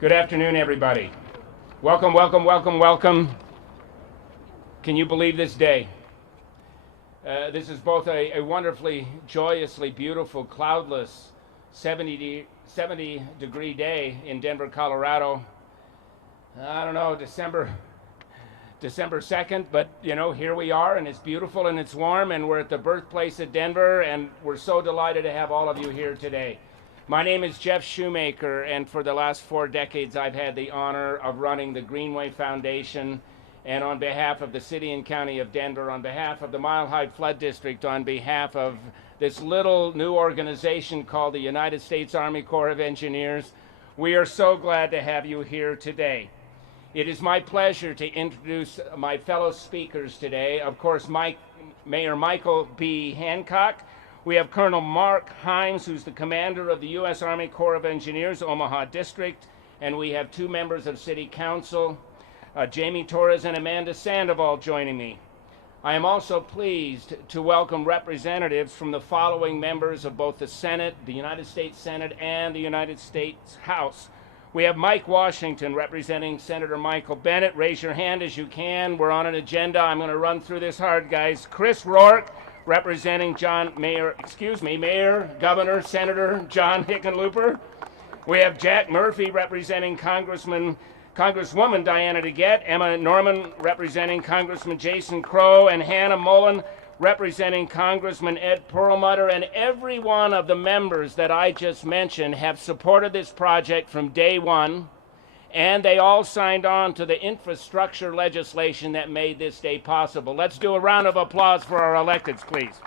Good afternoon, everybody. Welcome, welcome, welcome, welcome. Can you believe this day? This is both a wonderfully, joyously beautiful, cloudless 70-degree day in Denver, Colorado. I don't know, December 2nd, but here we are, and it's beautiful and it's warm, and we're at the birthplace of Denver, and we're so delighted to have all of you here today. My name is Jeff Shoemaker, and for the last 4 decades I've had the honor of running the Greenway Foundation, and on behalf of the City and County of Denver, on behalf of the Mile High Flood District, on behalf of this little new organization called the United States Army Corps of Engineers, we are so glad to have you here today. It is my pleasure to introduce my fellow speakers today. Of course, Mayor Michael B. Hancock. We have Colonel Mark Himes, who's the commander of the U.S. Army Corps of Engineers, Omaha District, and we have 2 members of City Council, Jamie Torres and Amanda Sandoval, joining me. I am also pleased to welcome representatives from the following members of both the Senate, the United States Senate, and the United States House. We have Mike Washington representing Senator Michael Bennet. Raise your hand as you can. We're on an agenda. I'm going to run through this hard, guys. Chris Rourke, representing Mayor, Governor, Senator John Hickenlooper. We have Jack Murphy representing Congresswoman Diana DeGette, Emma Norman representing Congressman Jason Crow, and Hannah Mullen representing Congressman Ed Perlmutter. And every one of the members that I just mentioned have supported this project from day one, and they all signed on to the infrastructure legislation that made this day possible. Let's do a round of applause for our electeds, please.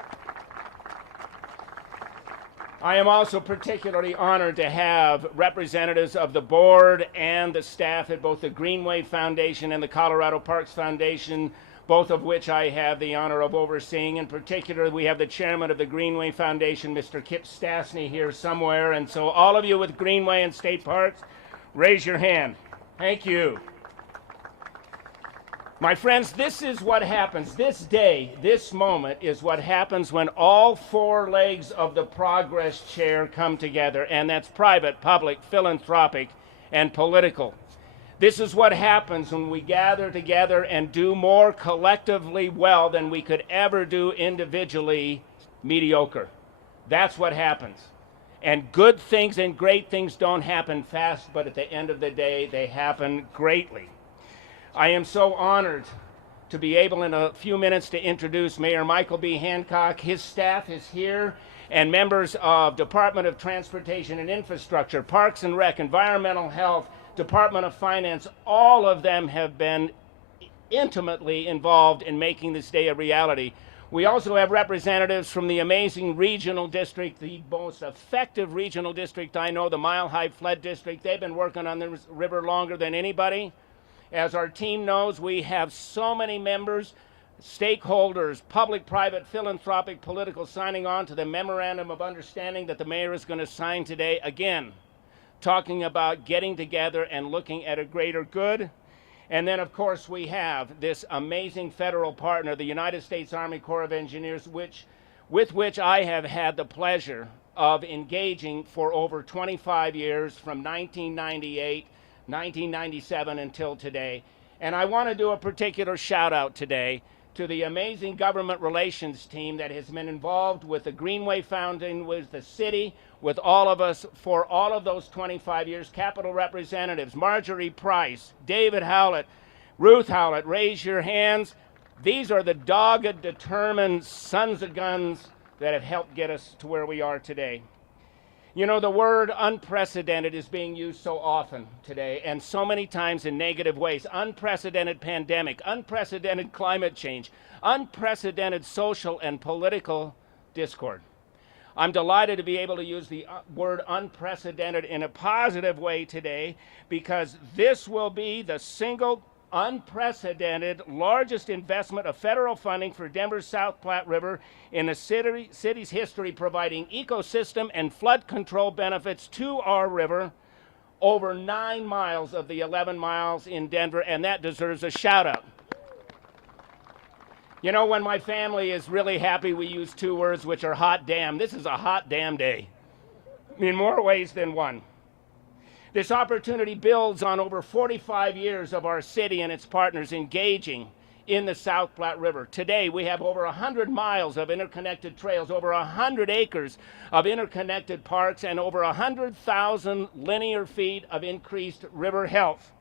I am also particularly honored to have representatives of the board and the staff at both the Greenway Foundation and the Colorado Parks Foundation, both of which I have the honor of overseeing. In particular, we have the chairman of the Greenway Foundation, Mr. Kip Stastny, here somewhere. And so all of you with Greenway and State Parks, raise your hand. Thank you. My friends, this is what happens. This day, this moment is what happens when all 4 legs of the progress chair come together, and that's private, public, philanthropic, and political. This is what happens when we gather together and do more collectively well than we could ever do individually mediocre. That's what happens. And good things and great things don't happen fast, but at the end of the day, they happen greatly. I am so honored to be able in a few minutes to introduce Mayor Michael B. Hancock. His staff is here, and members of Department of Transportation and Infrastructure, Parks and Rec, Environmental Health, Department of Finance. All of them have been intimately involved in making this day a reality. We also have representatives from the amazing regional district, the most effective regional district I know, the Mile High Flood District. They've been working on the river longer than anybody. As our team knows, we have so many members, stakeholders, public, private, philanthropic, political, signing on to the memorandum of understanding that the mayor is going to sign today, again, talking about getting together and looking at a greater good. And then, of course, we have this amazing federal partner, the United States Army Corps of Engineers, with which I have had the pleasure of engaging for over 25 years, from 1998, 1997 until today. And I want to do a particular shout out today to the amazing government relations team that has been involved with the Greenway Foundation, with the city, with all of us for all of those 25 years. Capitol representatives, Marjorie Price, David Howlett, Ruth Howlett, raise your hands. These are the dogged, determined sons of guns that have helped get us to where we are today. You know, the word unprecedented is being used so often today, and so many times in negative ways. Unprecedented pandemic, unprecedented climate change, unprecedented social and political discord. I'm delighted to be able to use the word unprecedented in a positive way today, because this will be the single unprecedented largest investment of federal funding for Denver's South Platte River in the city's history, providing ecosystem and flood control benefits to our river, over 9 miles of the 11 miles in Denver, and that deserves a shout out. You know, when my family is really happy, we use 2 words, which are hot damn. This is a hot damn day in more ways than one. This opportunity builds on over 45 years of our city and its partners engaging in the South Platte River. Today, we have over 100 miles of interconnected trails, over 100 acres of interconnected parks, and over 100,000 linear feet of increased river health.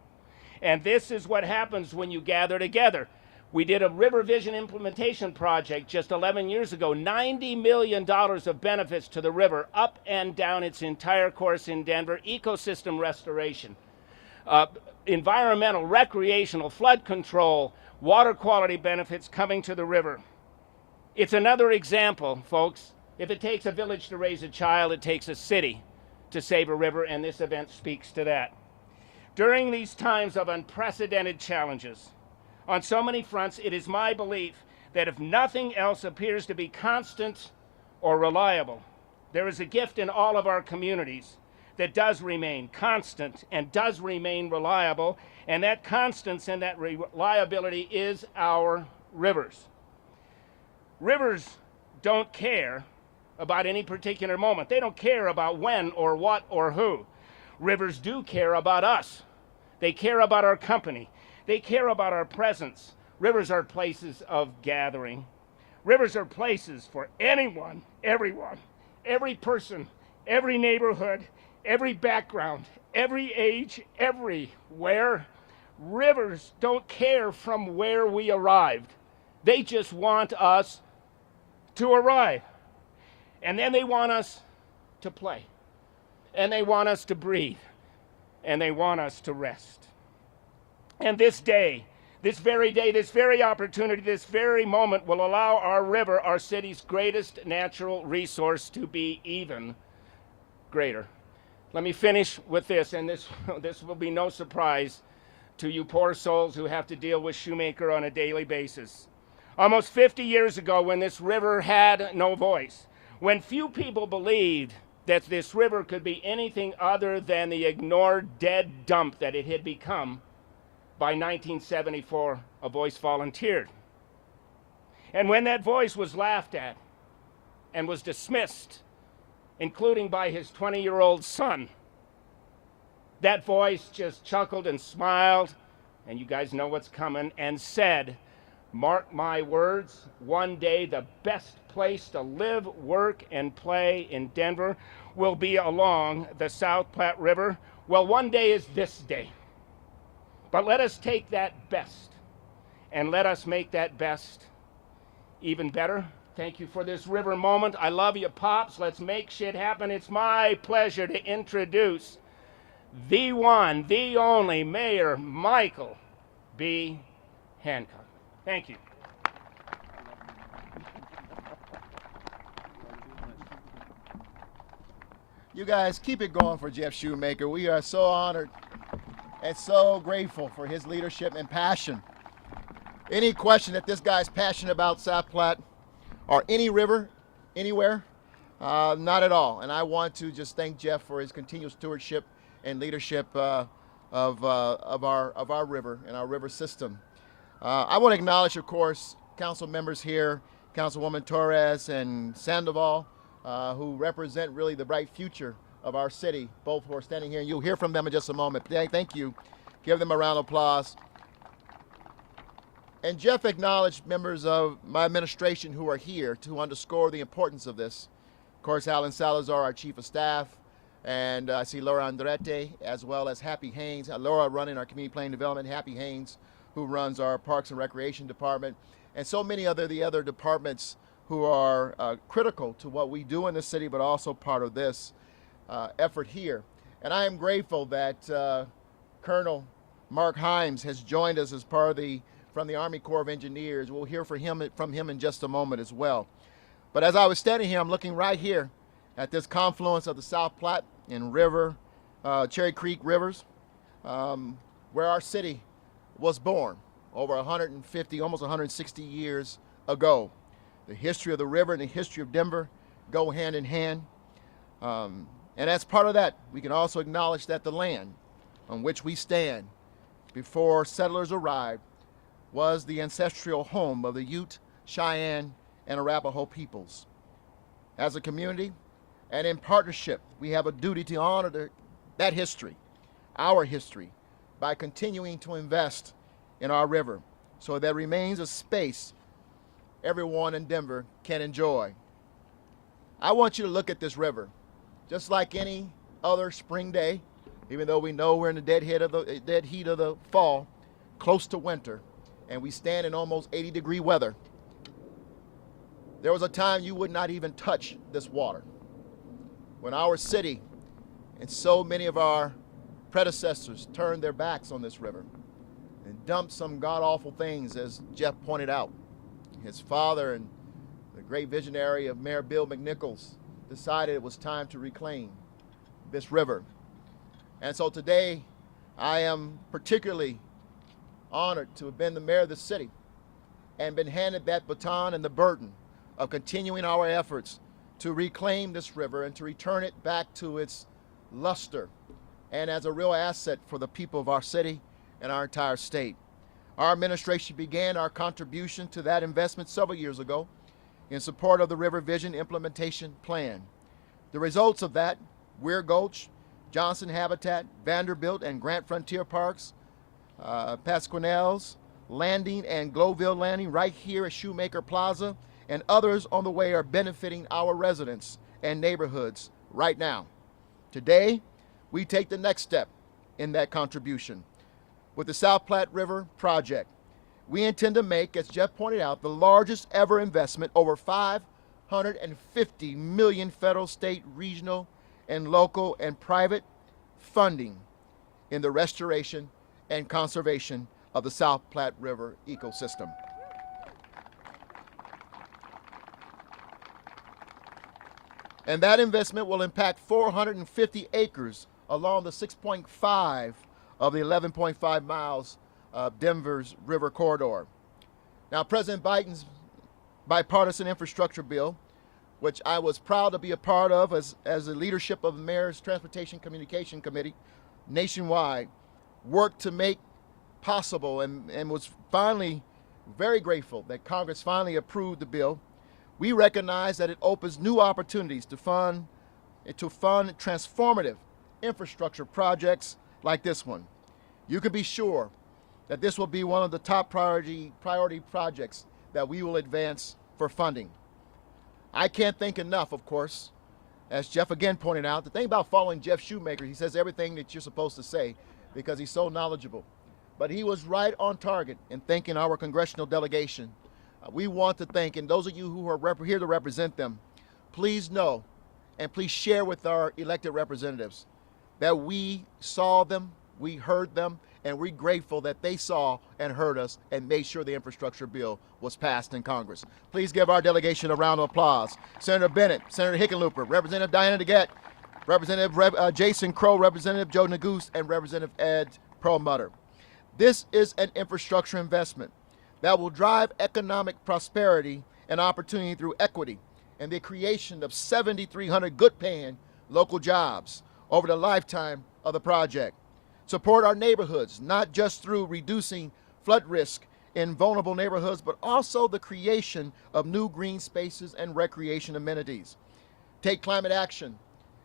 And this is what happens when you gather together. We did a River Vision implementation project just 11 years ago, $90 million of benefits to the river up and down its entire course in Denver, ecosystem restoration, environmental, recreational, flood control, water quality benefits coming to the river. It's another example, folks. If it takes a village to raise a child, it takes a city to save a river, and this event speaks to that. During these times of unprecedented challenges, on so many fronts, it is my belief that if nothing else appears to be constant or reliable, there is a gift in all of our communities that does remain constant and does remain reliable, and that constance and that reliability is our rivers. Rivers don't care about any particular moment. They don't care about when or what or who. Rivers do care about us. They care about our company. They care about our presence. Rivers are places of gathering. Rivers are places for anyone, everyone, every person, every neighborhood, every background, every age, everywhere. Rivers don't care from where we arrived. They just want us to arrive. And then they want us to play. And they want us to breathe. And they want us to rest. And this day, this very opportunity, this very moment will allow our river, our city's greatest natural resource, to be even greater. Let me finish with this, and this will be no surprise to you poor souls who have to deal with Shoemaker on a daily basis. Almost 50 years ago, when this river had no voice, when few people believed that this river could be anything other than the ignored dead dump that it had become, by 1974, a voice volunteered. And when that voice was laughed at and was dismissed, including by his 20-year-old son, that voice just chuckled and smiled, and you guys know what's coming, and said, "Mark my words, one day the best place to live, work, and play in Denver will be along the South Platte River." Well, one day is this day. But let us take that best, and let us make that best even better. Thank you for this river moment. I love you, Pops. Let's make shit happen. It's my pleasure to introduce the one, the only Mayor Michael B. Hancock. Thank you. You guys keep it going for Jeff Shoemaker. We are so honored and so grateful for his leadership and passion. Any question that this guy's passionate about South Platte or any river, anywhere? Not at all. And I want to just thank Jeff for his continued stewardship and leadership of our river and our river system. I want to acknowledge, of course, council members here, Councilwoman Torres and Sandoval, who represent really the bright future of our city, both who are standing here. You'll hear from them in just a moment. Thank you. Give them a round of applause. And Jeff acknowledged members of my administration who are here to underscore the importance of this. Of course, Alan Salazar, our Chief of Staff, and I see Laura Andrete, as well as Happy Haynes. Laura running our Community Planning Development, Happy Haynes, who runs our Parks and Recreation Department, and so many of the other departments who are critical to what we do in the city, but also part of this effort here. And I am grateful that Colonel Mark Himes has joined us as part of from the Army Corps of Engineers. We'll hear from him in just a moment as well. But as I was standing here, I'm looking right here at this confluence of the South Platte and Cherry Creek rivers, where our city was born over 150, almost 160 years ago. The history of the river and the history of Denver go hand in hand. And as part of that, we can also acknowledge that the land on which we stand before settlers arrived was the ancestral home of the Ute, Cheyenne, and Arapaho peoples. As a community and in partnership, we have a duty to honor that history our history by continuing to invest in our river so that remains a space everyone in Denver can enjoy. I want you to look at this river just like any other spring day, even though we know we're in the dead heat of the fall, close to winter, and we stand in almost 80-degree weather. There was a time you would not even touch this water. When our city and so many of our predecessors turned their backs on this river and dumped some god-awful things, as Jeff pointed out. His father and the great visionary of Mayor Bill McNichols decided it was time to reclaim this river. And so today, I am particularly honored to have been the mayor of the city and been handed that baton and the burden of continuing our efforts to reclaim this river and to return it back to its luster and as a real asset for the people of our city and our entire state. Our administration began our contribution to that investment several years ago in support of the River Vision Implementation Plan. The results of that, Weir Gulch, Johnson Habitat, Vanderbilt, and Grant Frontier Parks, Pasquinel's Landing and Glowville Landing right here at Shoemaker Plaza, and others on the way are benefiting our residents and neighborhoods right now. Today, we take the next step in that contribution. With the South Platte River project, we intend to make, as Jeff pointed out, the largest ever investment, over $550 million federal, state, regional, and local and private funding in the restoration and conservation of the South Platte River ecosystem. And that investment will impact 450 acres along the 6.5 of the 11.5 miles of Denver's river corridor. Now, President Biden's bipartisan infrastructure bill, which I was proud to be a part of as the leadership of the Mayor's Transportation Communication Committee nationwide, worked to make possible and was finally very grateful that Congress finally approved the bill. We recognize that it opens new opportunities to fund transformative infrastructure projects like this one. You can be sure that this will be one of the top priority projects that we will advance for funding. I can't think enough, of course, as Jeff again pointed out, the thing about following Jeff Shoemaker, he says everything that you're supposed to say because he's so knowledgeable. But he was right on target in thanking our congressional delegation. We want to thank, and those of you who are here to represent them, please know and please share with our elected representatives that we saw them, we heard them, and we're grateful that they saw and heard us and made sure the infrastructure bill was passed in Congress. Please give our delegation a round of applause. Senator Bennett, Senator Hickenlooper, Representative Diana DeGette, Representative Jason Crow, Representative Joe Neguse, and Representative Ed Perlmutter. This is an infrastructure investment that will drive economic prosperity and opportunity through equity and the creation of 7,300 good-paying local jobs over the lifetime of the project. Support our neighborhoods, not just through reducing flood risk in vulnerable neighborhoods, but also the creation of new green spaces and recreation amenities. Take climate action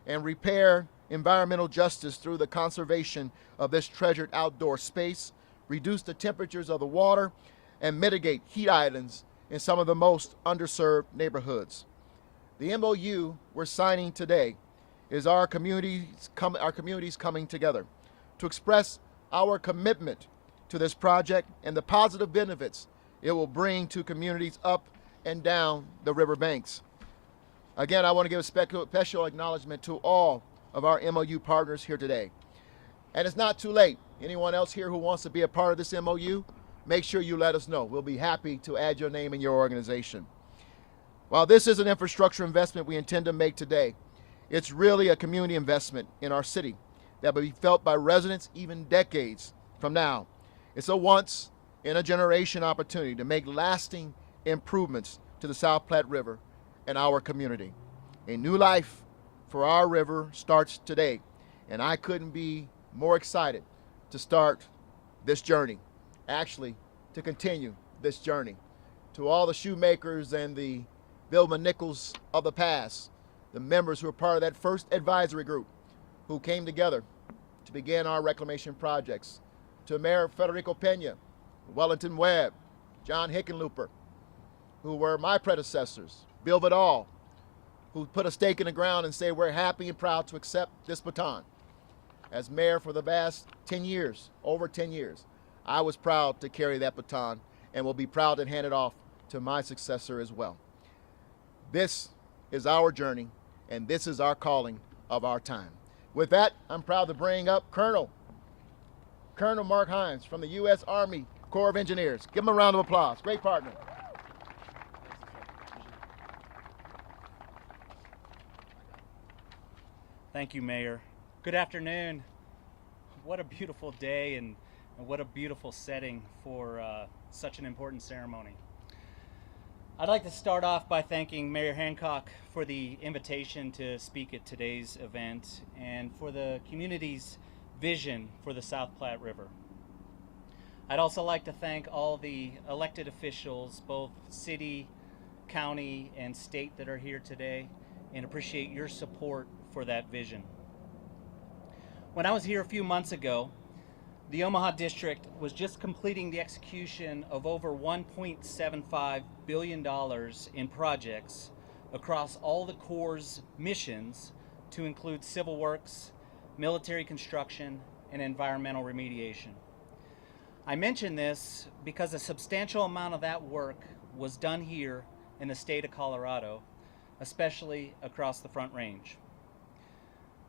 and repair environmental justice through the conservation of this treasured outdoor space, reduce the temperatures of the water, and mitigate heat islands in some of the most underserved neighborhoods. The MOU we're signing today is our communities coming together to express our commitment to this project and the positive benefits it will bring to communities up and down the riverbanks. Again, I want to give a special acknowledgement to all of our MOU partners here today. And it's not too late. Anyone else here who wants to be a part of this MOU, make sure you let us know. We'll be happy to add your name in your organization. While this is an infrastructure investment we intend to make today, it's really a community investment in our city that will be felt by residents even decades from now. It's a once-in-a-generation opportunity to make lasting improvements to the South Platte River and our community. A new life for our river starts today, and I couldn't be more excited to start this journey, actually to continue this journey. To all the Shoemakers and the Bill McNichols of the past, the members who are part of that first advisory group who came together to begin our reclamation projects. To Mayor Federico Pena, Wellington Webb, John Hickenlooper, who were my predecessors, Bill Vidal, who put a stake in the ground and say we're happy and proud to accept this baton. As mayor for the past 10 years, over 10 years, I was proud to carry that baton and will be proud to hand it off to my successor as well. This is our journey, and this is our calling of our time. With that, I'm proud to bring up Colonel Mark Hines from the U.S. Army Corps of Engineers. Give him a round of applause. Great partner. Thank you, Mayor. Good afternoon. What a beautiful day and what a beautiful setting for such an important ceremony. I'd like to start off by thanking Mayor Hancock for the invitation to speak at today's event and for the community's vision for the South Platte River. I'd also like to thank all the elected officials, both city, county, and state that are here today, and appreciate your support for that vision. When I was here a few months ago, the Omaha District was just completing the execution of over $1.75 billion in projects across all the Corps' missions to include civil works, military construction, and environmental remediation. I mention this because a substantial amount of that work was done here in the state of Colorado, especially across the Front Range.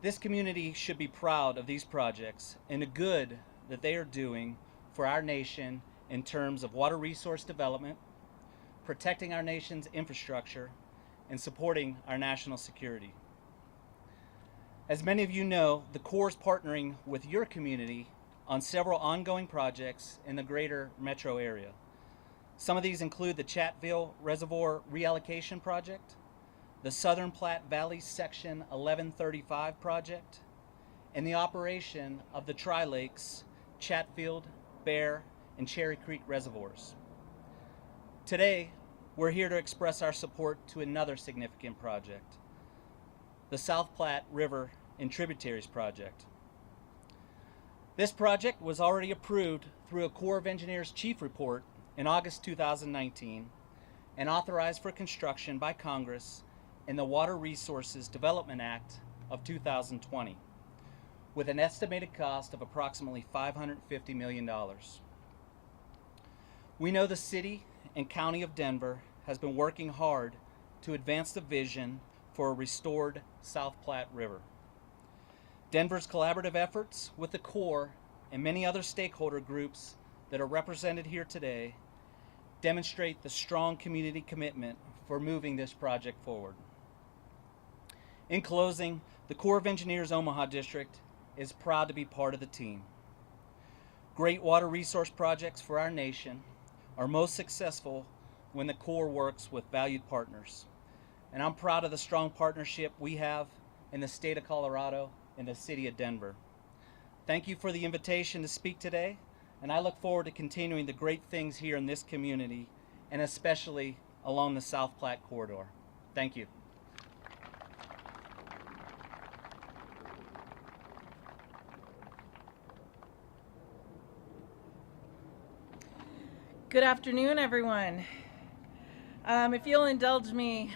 This community should be proud of these projects and the good that they are doing for our nation in terms of water resource development, protecting our nation's infrastructure, and supporting our national security. As many of you know, the Corps is partnering with your community on several ongoing projects in the greater metro area. Some of these include the Chatfield Reservoir Reallocation Project, the Southern Platte Valley Section 1135 project, and the operation of the Tri-Lakes, Chatfield, Bear, and Cherry Creek reservoirs. Today, we're here to express our support to another significant project, the South Platte River and Tributaries Project. This project was already approved through a Corps of Engineers Chief Report in August 2019 and authorized for construction by Congress in the Water Resources Development Act of 2020, with an estimated cost of approximately $550 million. We know the city and county of Denver has been working hard to advance the vision for a restored South Platte River. Denver's collaborative efforts with the Corps and many other stakeholder groups that are represented here today demonstrate the strong community commitment for moving this project forward. In closing, the Corps of Engineers Omaha District is proud to be part of the team. Great water resource projects for our nation are most successful when the Corps works with valued partners. And I'm proud of the strong partnership we have in the state of Colorado and the city of Denver. Thank you for the invitation to speak today, and I look forward to continuing the great things here in this community, and especially along the South Platte corridor. Thank you. Good afternoon, everyone. If you'll indulge me,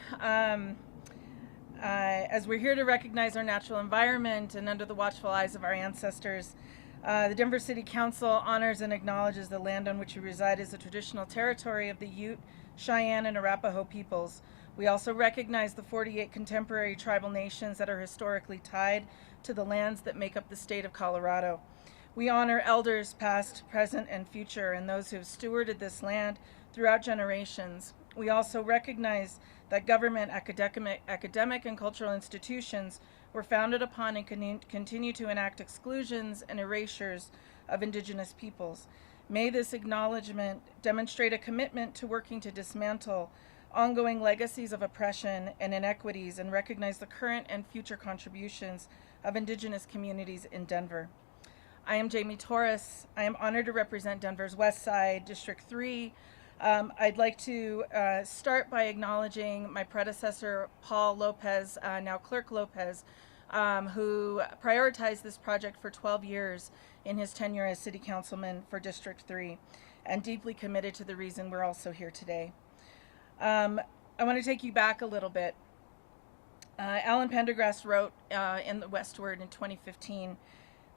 as we're here to recognize our natural environment and under the watchful eyes of our ancestors, the Denver City Council honors and acknowledges the land on which we reside as the traditional territory of the Ute, Cheyenne, and Arapaho peoples. We also recognize the 48 contemporary tribal nations that are historically tied to the lands that make up the state of Colorado. We honor elders past, present, and future, and those who have stewarded this land throughout generations. We also recognize that government, academic, and cultural institutions were founded upon and continue to enact exclusions and erasures of Indigenous peoples. May this acknowledgement demonstrate a commitment to working to dismantle ongoing legacies of oppression and inequities and recognize the current and future contributions of Indigenous communities in Denver. I am Jamie Torres. I am honored to represent Denver's West Side, District 3. I'd like to start by acknowledging my predecessor, Paul Lopez, now Clerk Lopez, who prioritized this project for 12 years in his tenure as city councilman for District 3 and deeply committed to the reason we're also here today. I want to take you back a little bit. Alan Pendergrass wrote in the Westward in 2015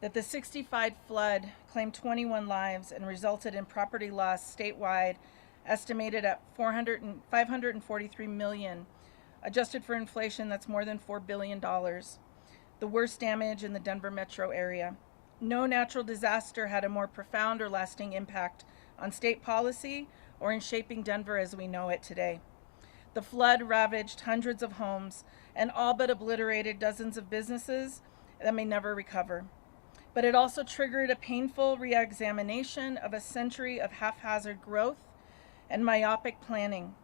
that the 65 flood claimed 21 lives and resulted in property loss statewide estimated at $543 million. Adjusted for inflation, that's more than $4 billion. The worst damage in the Denver metro area. No natural disaster had a more profound or lasting impact on state policy or in shaping Denver as we know it today. The flood ravaged hundreds of homes and all but obliterated dozens of businesses that may never recover. But it also triggered a painful re-examination of a century of haphazard growth and myopic planning,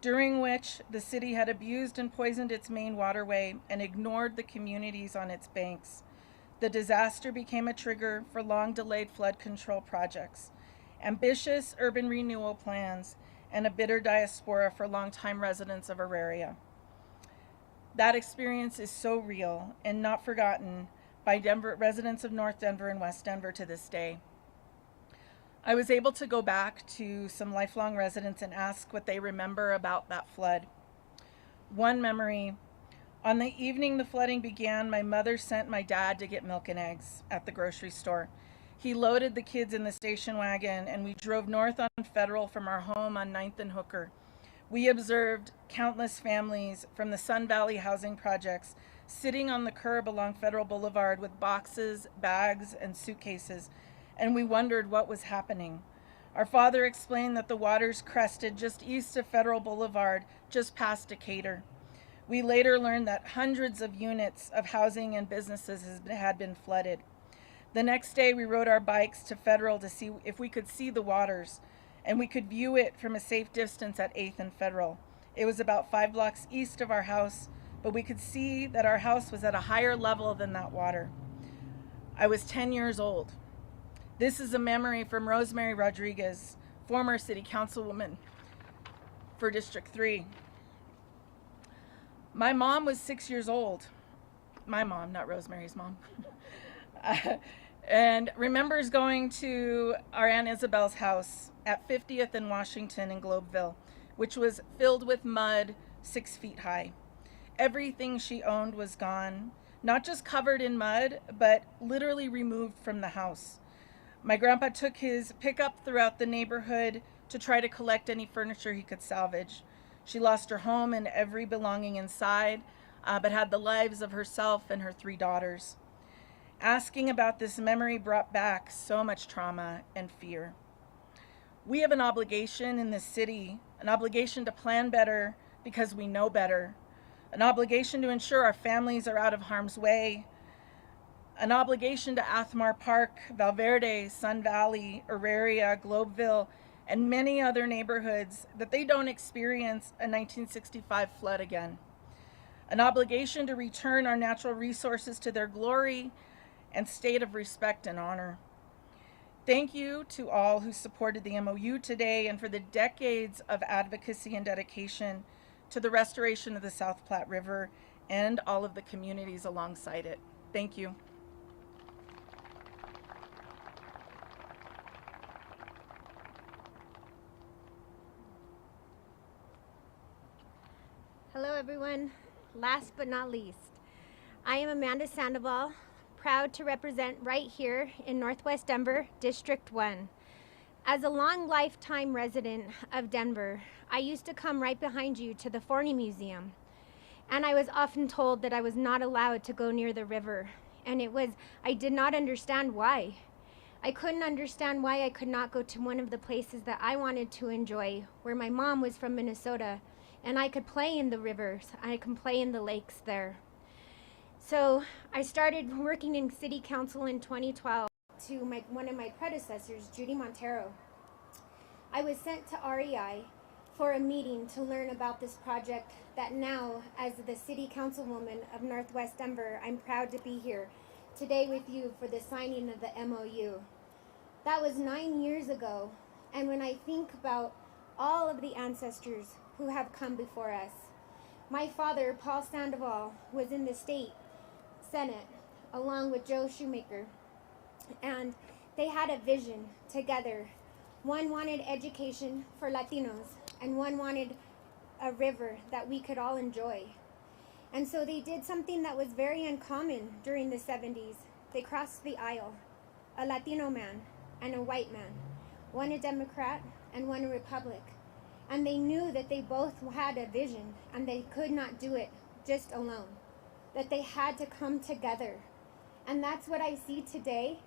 during which the city had abused and poisoned its main waterway and ignored the communities on its banks. The disaster became a trigger for long-delayed flood control projects, ambitious urban renewal plans, and a bitter diaspora for longtime residents of our area. That experience is so real and not forgotten by residents of North Denver and West Denver to this day. I was able to go back to some lifelong residents and ask what they remember about that flood. One memory: on the evening the flooding began, my mother sent my dad to get milk and eggs at the grocery store. He loaded the kids in the station wagon and we drove north on Federal from our home on 9th and Hooker. We observed countless families from the Sun Valley housing projects sitting on the curb along Federal Boulevard with boxes, bags, and suitcases, and we wondered what was happening. Our father explained that the waters crested just east of Federal Boulevard, just past Decatur. We later learned that hundreds of units of housing and businesses had been flooded. The next day we rode our bikes to Federal to see if we could see the waters, and we could view it from a safe distance at 8th and Federal. It was about 5 blocks east of our house, but we could see that our house was at a higher level than that water. I was 10 years old. This is a memory from Rosemary Rodriguez, former city councilwoman for District 3. My mom was 6 years old. My mom, not Rosemary's mom. And remembers going to our Aunt Isabel's house at 50th and Washington in Globeville, which was filled with mud 6 feet high. Everything she owned was gone, not just covered in mud, but literally removed from the house. My grandpa took his pickup throughout the neighborhood to try to collect any furniture he could salvage. She lost her home and every belonging inside, but had the lives of herself and her 3 daughters. Asking about this memory brought back so much trauma and fear. We have an obligation in this city, an obligation to plan better because we know better, an obligation to ensure our families are out of harm's way, an obligation to Athmar Park, Valverde, Sun Valley, Auraria, Globeville, and many other neighborhoods that they don't experience a 1965 flood again. An obligation to return our natural resources to their glory and state of respect and honor. Thank you to all who supported the MOU today and for the decades of advocacy and dedication to the restoration of the South Platte River and all of the communities alongside it. Thank you. Hello everyone. Last but not least, I am Amanda Sandoval, proud to represent right here in Northwest Denver, District 1. As a long lifetime resident of Denver, I used to come right behind you to the Forney Museum, and I was often told that I was not allowed to go near the river, and I did not understand why. I couldn't understand why I could not go to one of the places that I wanted to enjoy, where my mom was from Minnesota, and I could play in the rivers, I could play in the lakes there. So I started working in city council in 2012 to one of my predecessors, Judy Montero. I was sent to REI for a meeting to learn about this project that now, as the city councilwoman of Northwest Denver, I'm proud to be here today with you for the signing of the MOU. That was 9 years ago, and when I think about all of the ancestors who have come before us, my father, Paul Sandoval, was in the state Senate, along with Joe Shoemaker. And they had a vision together. One wanted education for Latinos, and one wanted a river that we could all enjoy. And so they did something that was very uncommon during the 70s. They crossed the aisle, a Latino man and a white man, one a Democrat and one a Republican. And they knew that they both had a vision and they could not do it just alone, that they had to come together. And that's what I see today,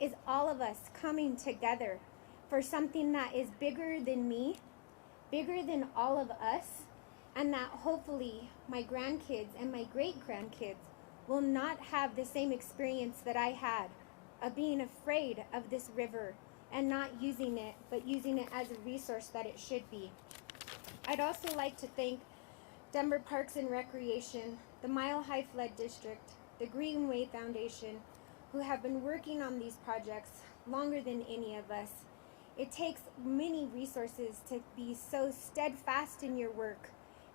is all of us coming together for something that is bigger than me, bigger than all of us, and that hopefully my grandkids and my great-grandkids will not have the same experience that I had of being afraid of this river and not using it, but using it as a resource that it should be. I'd also like to thank Denver Parks and Recreation, the Mile High Flood District, the Greenway Foundation, who have been working on these projects longer than any of us. It takes many resources to be so steadfast in your work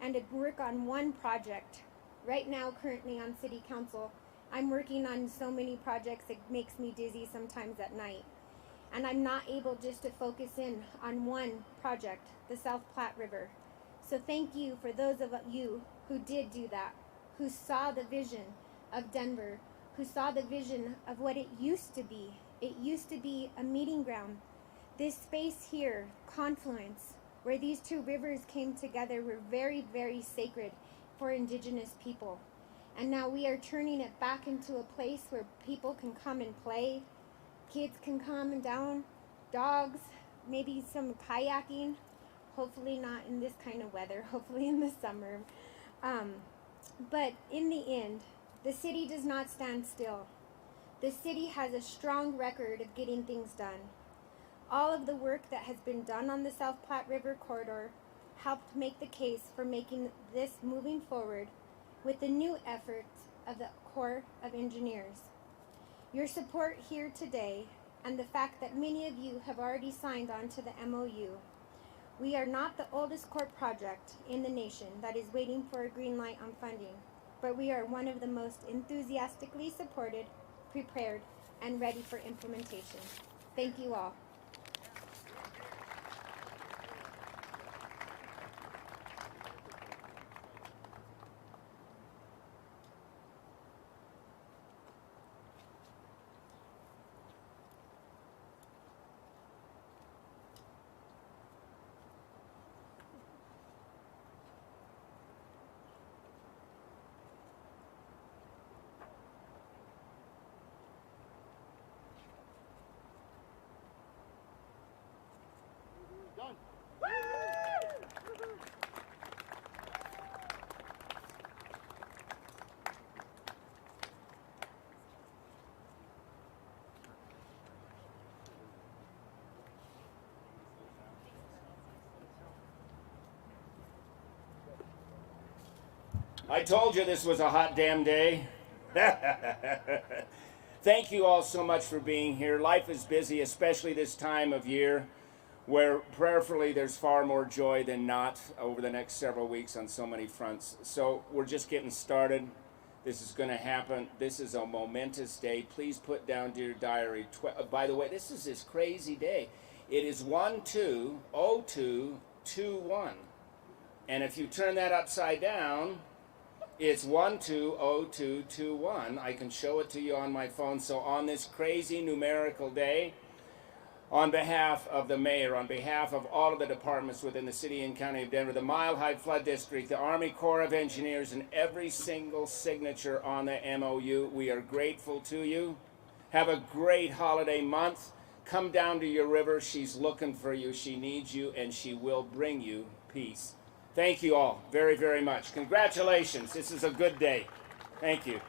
and to work on one project. Right now, currently on City Council, I'm working on so many projects it makes me dizzy sometimes at night. And I'm not able just to focus in on one project, the South Platte River. So thank you for those of you who did do that, who saw the vision of Denver, who saw the vision of what it used to be. It used to be a meeting ground. This space here, confluence, where these two rivers came together, were very, very sacred for Indigenous people. And now we are turning it back into a place where people can come and play, kids can come and down, dogs, maybe some kayaking, hopefully not in this kind of weather, hopefully in the summer. But in the end, the city does not stand still. The city has a strong record of getting things done. All of the work that has been done on the South Platte River corridor helped make the case for making this moving forward with the new efforts of the Corps of Engineers. Your support here today and the fact that many of you have already signed on to the MOU. We are not the oldest court project in the nation that is waiting for a green light on funding, but we are one of the most enthusiastically supported, prepared, and ready for implementation. Thank you all. I told you this was a hot damn day. Thank you all so much for being here. Life is busy, especially this time of year, where prayerfully there's far more joy than not over the next several weeks on so many fronts. So we're just getting started. This is going to happen. This is a momentous day. Please put down to your diary. By the way, this is this crazy day. It is 120221. And if you turn that upside down, it's 120221. I can show it to you on my phone. So on this crazy numerical day, on behalf of the mayor, on behalf of all of the departments within the city and county of Denver, the Mile High Flood District, the Army Corps of Engineers, and every single signature on the MOU, we are grateful to you. Have a great holiday month. Come down to your river. She's looking for you. She needs you, and she will bring you peace. Thank you all very, very much. Congratulations. This is a good day. Thank you.